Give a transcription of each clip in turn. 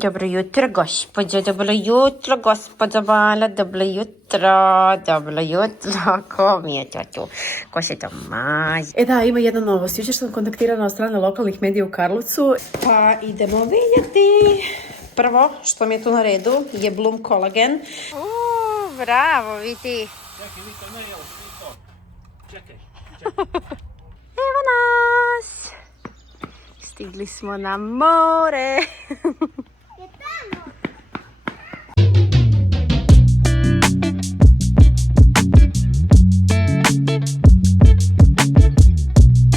Dobro jutro, gospođo, dobro jutro, gospođo Bala, dobro jutro, ko mi je to tu, ko se to mazi? Da, ima jedna novost. Jučer sam kontaktirana od strane lokalnih medija u Karlovcu. Pa idemo vidjeti. Prvo što mi je tu na redu je Bloom Collagen. Bravo, vidi. Čekaj, Vika, ne, evo, to. Čekaj. Evo nas. Stigli smo na more.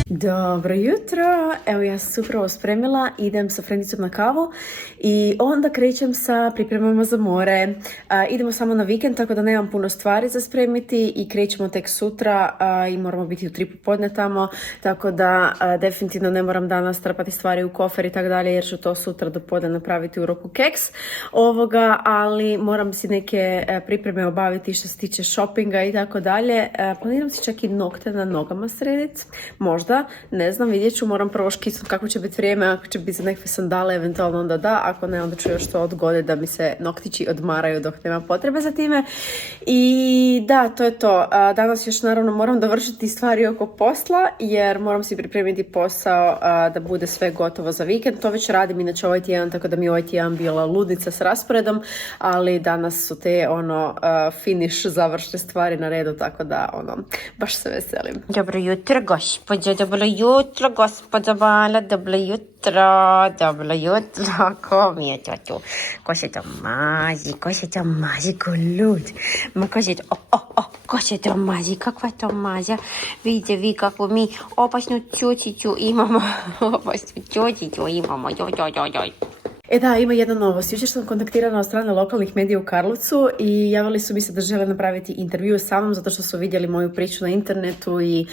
Dobro jutro, evo ja sam se upravo spremila, idem sa frendicom na kavu i onda krećem sa pripremama za more. Idemo samo na vikend, tako da nemam puno stvari za spremiti i krećemo tek sutra i moramo biti u 3 popodne tamo, tako da definitivno ne moram danas trpati stvari u kofer i tako dalje jer ću to sutra do podne napraviti u roku keks ali moram si neke pripreme obaviti što se tiče shoppinga i tako dalje. Planiram si čak i nokte na nogama srediti, možda. Ne znam, vidjet ću, moram prvo škicnuti kako će biti vrijeme, ako će biti za nekakve sandale, eventualno onda da, ako ne, onda ću još to odgoditi da mi se noktići odmaraju dok nema potrebe za time. I da, to je to. Danas još naravno moram dovršiti stvari oko posla, jer moram si pripremiti posao da bude sve gotovo za vikend. To već radim inače ovaj tjedan, tako da mi ovaj tjedan bila ludnica s rasporedom, ali danas su te finish završne stvari na redu, tako da baš se veselim. Dobro jutro, gospođo, dobro jutro, gospođo Bala, dobro jutro, ko mi je to tu, ko se to mazi, ko lud, ma ko se to, ko se to mazi, kakva je to maza, vidite vi kako mi opasnu čučiću imamo, joj. Da, ima jedna novost. Jučer sam kontaktirana od strane lokalnih medija u Karlovcu i javili su mi se da žele napraviti intervju sa mnom zato što su vidjeli moju priču na internetu i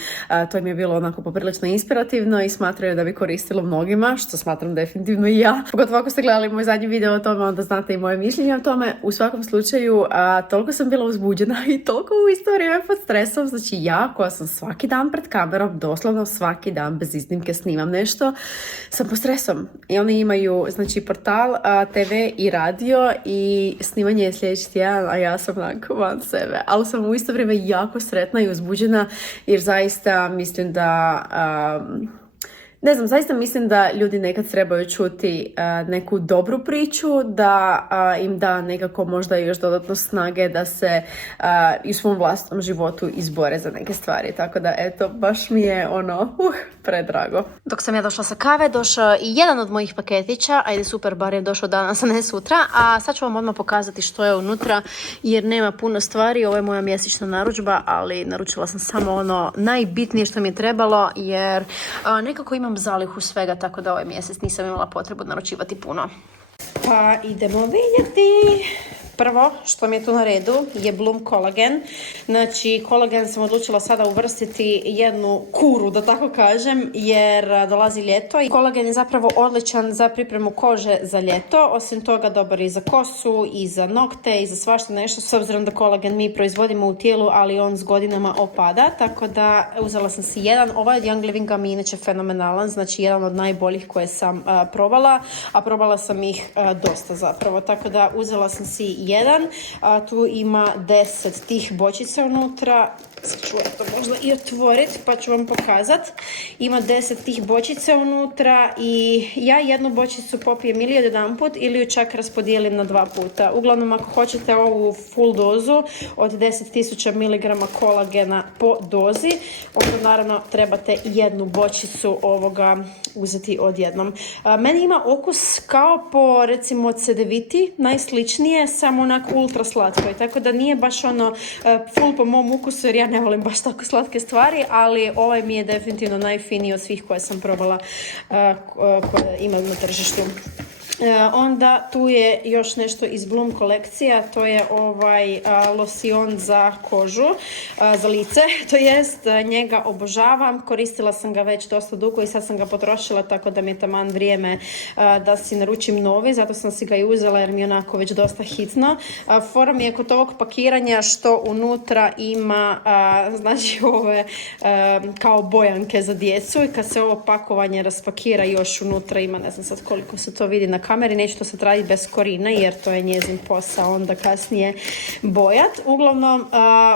to im je bilo onako poprilično inspirativno i smatraju da bi koristilo mnogima, što smatram definitivno i ja. Pogotovo ako ste gledali moj zadnji video o tome, onda znate i moje mišljenje o tome. U svakom slučaju, toliko sam bila uzbuđena i toliko u isto vrijeme pod stresom. Znači ja, koja sam svaki dan pred kamerom, doslovno svaki dan bez iznimke snimam nešto, sam pod stresom. I oni imaju, znači, portal, TV i radio i snimanje je sljedeći tjedan, a ja sam onako van sebe. Ali sam u isto vrijeme jako sretna i uzbuđena jer zaista mislim da... Ne znam, zaista mislim da ljudi nekad trebaju čuti neku dobru priču, da im da nekako možda još dodatno snage da se i u svom vlastnom životu izbore za neke stvari. Tako da, eto, baš mi je predrago. Dok sam ja došla sa kave, došao i jedan od mojih paketića, ajde super, bar je došao danas, a ne sutra, a sad ću vam odmah pokazati što je unutra, jer nema puno stvari. Ovo je moja mjesečna narudžba, ali naručila sam samo ono najbitnije što mi je trebalo, jer nekako imam zalihu svega, tako da ovaj mjesec nisam imala potrebu naručivati puno. Pa idemo vidjeti. Prvo što mi je tu na redu je Bloom Collagen. Znači, kolagen sam odlučila sada uvrstiti jednu kuru, da tako kažem, jer dolazi ljeto. I kolagen je zapravo odličan za pripremu kože za ljeto. Osim toga, dobar i za kosu, i za nokte, i za svašta nešto. S obzirom da kolagen mi proizvodimo u tijelu, ali on s godinama opada. Tako da uzela sam si jedan. Ovaj od Young Livinga mi je inače fenomenalan. Znači, jedan od najboljih koje sam probala. A probala sam ih dosta zapravo. Tako da uzela sam si jedan, tu ima 10 tih bočica unutra, sad ću to možda i otvoriti pa ću vam pokazati. Ima 10 tih bočica unutra i ja jednu bočicu popijem ili jedanput ili ju čak raspodijelim na 2 puta. Uglavnom, ako hoćete ovu full dozu od 10.000 mg kolagena po dozi, onda naravno trebate jednu bočicu ovoga uzeti odjednom. Meni ima okus kao po recimo cedeviti, najsličnije, samo onako ultra slatko, tako da nije baš full po mom ukusu jer ja ne volim baš tako slatke stvari, ali ovaj mi je definitivno najfiniji od svih koje sam probala koje imam na tržištu. Onda tu je još nešto iz Bloom kolekcija, to je ovaj losion za kožu, za lice, to jest njega obožavam, koristila sam ga već dosta dugo i sad sam ga potrošila, tako da mi je taman vrijeme da si naručim novi, zato sam si ga i uzela jer mi je onako već dosta hitno. Fora mi je kod ovog pakiranja što unutra ima znači ove kao bojanke za djecu i kad se ovo pakovanje raspakira još unutra ima, ne znam sad koliko se to vidi na kameri, neće to sad raditi bez Korine jer to je njezin posao onda kasnije bojat. Uglavnom,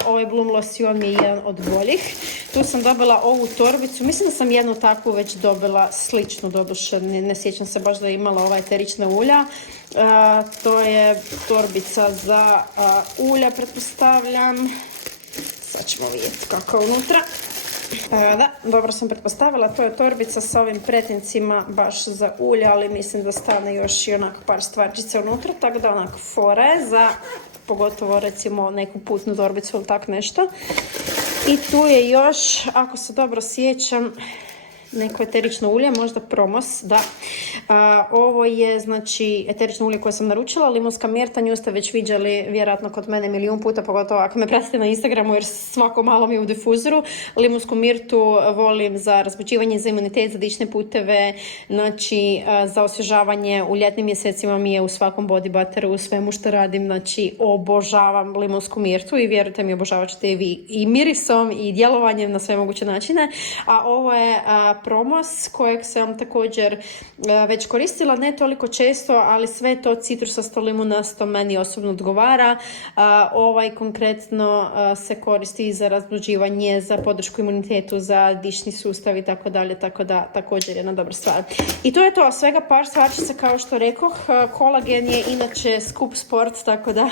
ovaj Bloom losion mi je jedan od boljih. Tu sam dobila ovu torbicu, mislim da sam jednu takvu već dobila, sličnu doduše, ne sjećam se baš da je imala ova eterična ulja. To je torbica za ulja, pretpostavljam. Sad ćemo vidjeti kako je unutra. Da, dobro sam pretpostavila, to je torbica sa ovim pretincima baš za ulja, ali mislim da stane još i onak par stvarčica unutra, tako da onak fore za pogotovo recimo neku putnu torbicu ili tak nešto. I tu je još, ako se dobro sjećam, neko eterično ulje, možda Promos, da. Ovo je, znači, eterično ulje koje sam naručila, limunska mirta, nju ste već viđali vjerojatno kod mene milijun puta, pogotovo ako me pratite na Instagramu jer svako malo mi je u difuzoru. Limunsku mirtu volim za razbuđivanje, za imunitet, za dišne puteve, znači za osvježavanje. U ljetnim mjesecima mi je u svakom body butteru, u svemu što radim, znači obožavam limunsku mirtu i vjerujte mi, obožavat ćete i vi i mirisom i djelovanjem na sve moguće načine. A ovo je Promos kojeg sam također već koristila, ne toliko često, ali sve to citrusasto, limunasto meni osobno odgovara. Ovaj konkretno se koristi za razbuđivanje, za podršku imunitetu, za dišni sustav i tako dalje, tako da također jedna dobra stvar. I to je to, svega par stvarčica kao što rekoh. Kolagen je inače skup sport, tako da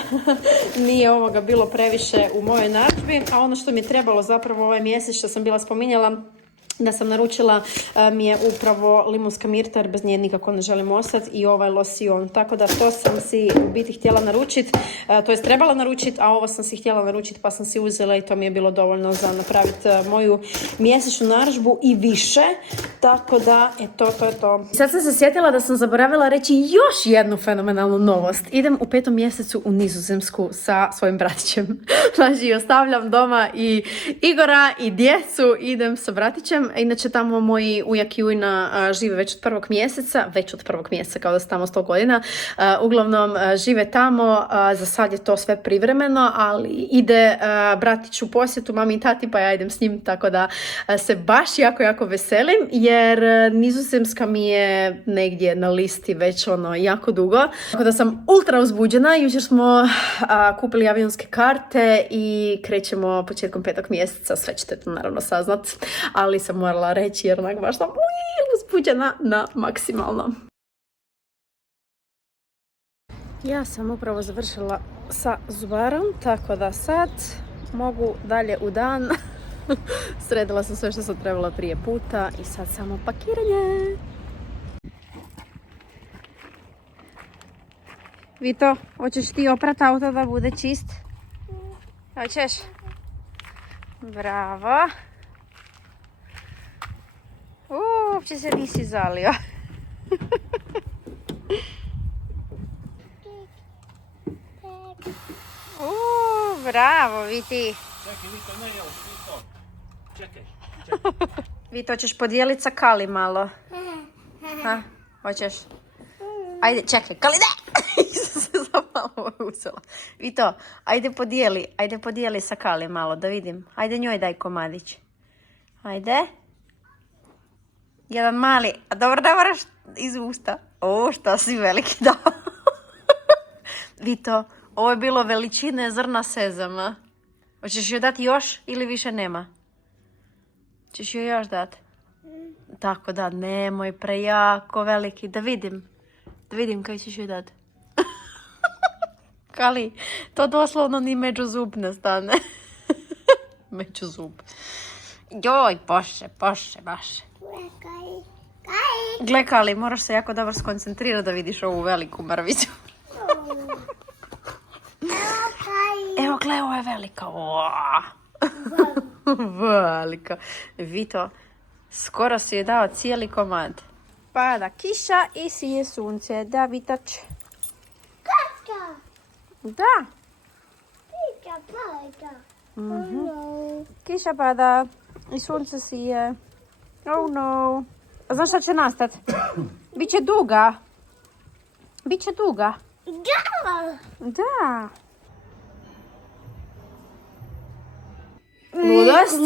nije ovoga bilo previše u mojoj narudžbi, a ono što mi je trebalo zapravo ovaj mjesec što sam bila spominjala da sam naručila mi je upravo limunska mirta jer bez nje nikako ne želim ostati i ovaj losion. Tako da to sam si u biti htjela naručiti, to jest trebala naručiti, a ovo sam si htjela naručiti pa sam si uzela i to mi je bilo dovoljno za napraviti moju mjesečnu narudžbu i više. Tako da, to je to. Sad sam se sjetila da sam zaboravila reći još jednu fenomenalnu novost. Idem u 5. mjesecu u Nizozemsku sa svojim bratićem. Znači, ostavljam doma i Igora i djecu, idem sa bratićem. Inače, tamo moji ujak i ujna žive već od 1. mjeseca, kao da su tamo 100 godina. Uglavnom, žive tamo, za sad je to sve privremeno, ali ide bratić u posjetu mami i tati, pa ja idem s njim, tako da se baš jako veselim, jer Nizozemska mi je negdje na listi već jako dugo. Tako da sam ultra uzbuđena, jučer smo kupili avionske karte i krećemo početkom 5. mjeseca, sve ćete to naravno saznat, ali sam morala reći jer onak baš sam uzbuđena na maksimalno. Ja sam upravo završila sa zubarom, tako da sad mogu dalje u dan. Sredila sam sve što sam trebala prije puta i sad samo pakiranje. Vito, hoćeš ti oprat auto da bude čist? Hoćeš? Bravo. Uopće se nisi zalio. Bravo, Viti. Čekaj, Vito, ne još, Vito. Čekaj. Vito, ćeš podijeliti sa Kali malo? Ha? Hoćeš? Ajde, čekaj, Kali, ne! Sam se za malo uzela. Vito, ajde podijeli sa Kali malo, da vidim. Ajde njoj daj komadić. Ajde. Jedan mali, a dobro da moraš iz usta. O, što si veliki dao. Vito, ovo je bilo veličine zrna sezama. Hoćeš joj dati još ili više nema? Ćeš joj još dati? Tako da, nemoj prejako veliki. Da vidim kaj ćeš joj dati. Kali, to doslovno ni među zub ne stane. Među zub. Joj, bože, baš. Gle, Kali, moraš se jako dobro skoncentrirati da vidiš ovu veliku mrvicu. Evo, gle, ovo je velika. Velika. Vito, skoro si je dao cijeli komad. Pada kiša i sije sunce. Da, Vitač. Kačka! Da. Kiša pada. Kiša pada i sunce sije. Oh no. A znaš šta će nastati? Biće duga. Da! Da. Ludost?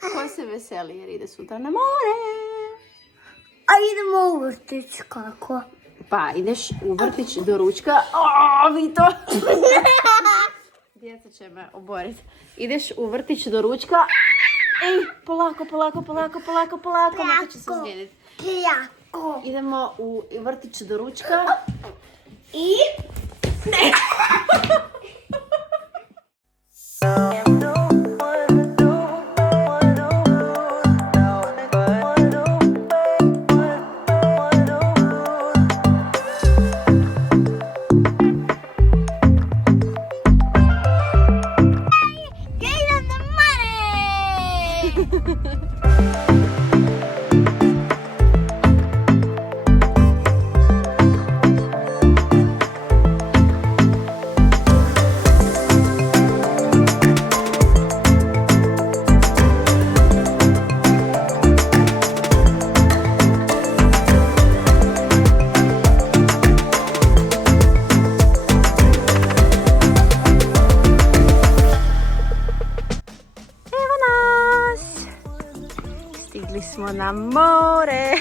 Ko se veseli jer ide sutra na more? A idemo u vrtić kako? Pa ideš u vrtić do ručka. O, vi to! Djeca će me oboriti. Ideš u vrtić do ručka. Ej, polako, maka će se zvijediti. Jako. Idemo u vrtić do ručka. I? Gate of the money! Evo nas! Stigli smo na more!